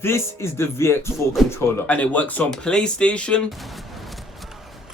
This is the VX4 controller and it works on PlayStation.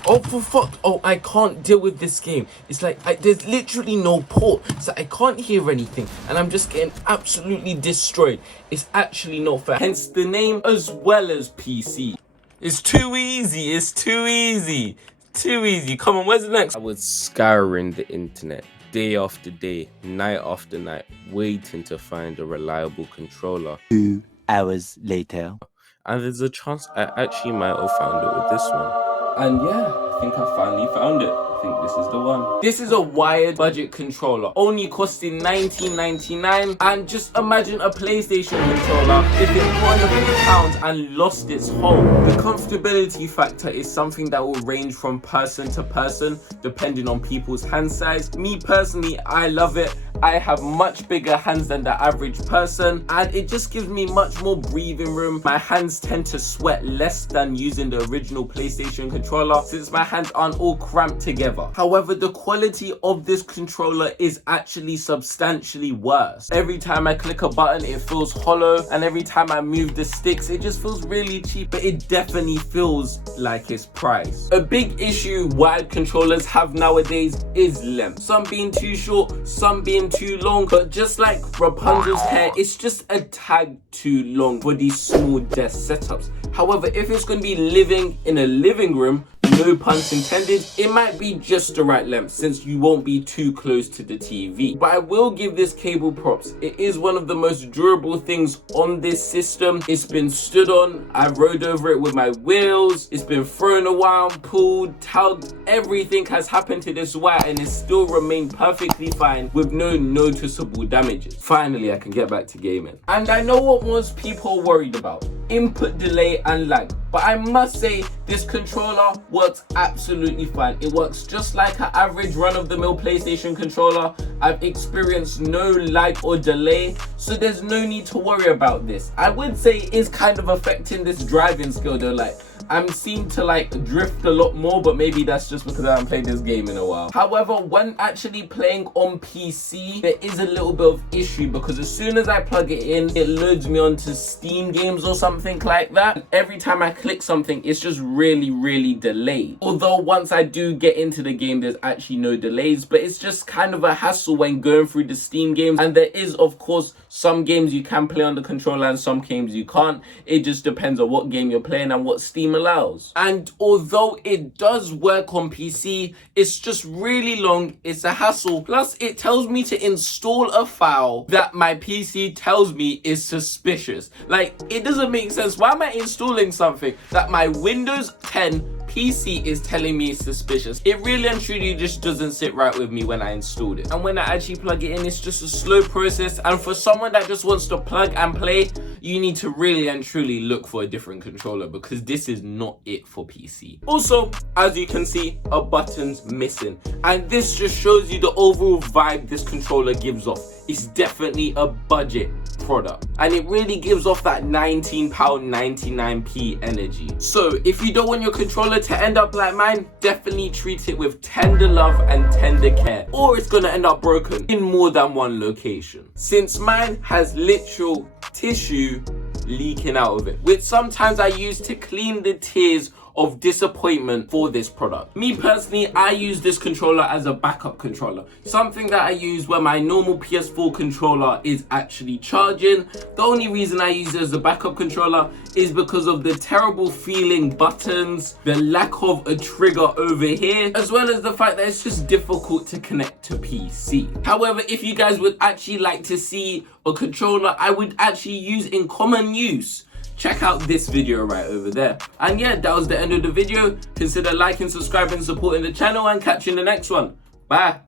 Oh, for fuck. Oh, I can't deal with this game. It's like, there's literally no port. So I can't hear anything. And I'm just getting absolutely destroyed. It's actually not fair. Hence the name, as well as PC. It's too easy. It's too easy. Too easy. Come on, where's the next? I was scouring the internet day after day, night after night, waiting to find a reliable controller. 2 hours later. And there's a chance I actually might have found it with this one. And yeah, I think I finally found it. I think this is the one. This is a wired budget controller, only costing $19.99. And just imagine a PlayStation controller if it bought a few pounds and lost its home. The comfortability factor is something that will range from person to person, depending on people's hand size. Me personally, I love it. I have much bigger hands than the average person, and it just gives me much more breathing room. My hands tend to sweat less than using the original PlayStation controller since my hands aren't all cramped together. However, the quality of this controller is actually substantially worse. Every time I click a button, it feels hollow, and every time I move the sticks, it just feels really cheap, but it definitely feels like its price. A big issue wired controllers have nowadays is length. Some being too short, some being too long, but just like Rapunzel's hair, it's just a tad too long for these small desk setups. However, if it's going to be living in a living room, no puns intended, it might be just the right length since you won't be too close to the TV. But I will give this cable props. It is one of the most durable things on this system. It's been stood on, I rode over it with my wheels, it's been thrown around, pulled, tugged, everything has happened to this wire and it still remained perfectly fine with no noticeable damages. Finally, I can get back to gaming. And I know what most people are worried about: input delay and lag. But I must say, this controller works absolutely fine. It works just like an average run-of-the-mill PlayStation controller. I've experienced no lag or delay, so there's no need to worry about this. I would say it's kind of affecting this driving skill though. Like, I'm seen to like drift a lot more, but maybe that's just because I haven't played this game in a while. However, when actually playing on PC, there is a little bit of issue because as soon as I plug it in, it loads me onto Steam games or something like that. And every time I click something, it's just really delayed. Although once I do get into the game, there's actually no delays, but it's just kind of a hassle when going through the Steam games. And there is, of course, some games you can play on the controller and some games you can't. It just depends on what game you're playing and what Steam allows. And although it does work on PC, it's just really long, it's a hassle. Plus, it tells me to install a file that my PC tells me is suspicious. Like, it doesn't make sense. Why am I installing something that my Windows 10 PC is telling me is suspicious? It really and truly just doesn't sit right with me when I installed it. And when I actually plug it in, it's just a slow process. And for someone that just wants to plug and play, you need to really and truly look for a different controller because this is not it for PC. Also, as you can see, a button's missing. And this just shows you the overall vibe this controller gives off. It's definitely a budget product and it really gives off that £19.99p energy. So if you don't want your controller to end up like mine, definitely treat it with tender love and tender care, or it's gonna end up broken in more than one location, since mine has literal tissue leaking out of it, which sometimes I use to clean the tears of disappointment for this product. Me personally, I use this controller as a backup controller, something that I use when my normal PS4 controller is actually charging. The only reason I use it as a backup controller is because of the terrible feeling buttons, the lack of a trigger over here, as well as the fact that it's just difficult to connect to PC. However, if you guys would actually like to see a controller I would actually use in common use, check out this video right over there. And yeah, that was the end of the video. Consider liking, subscribing, supporting the channel, and catch you in the next one. Bye.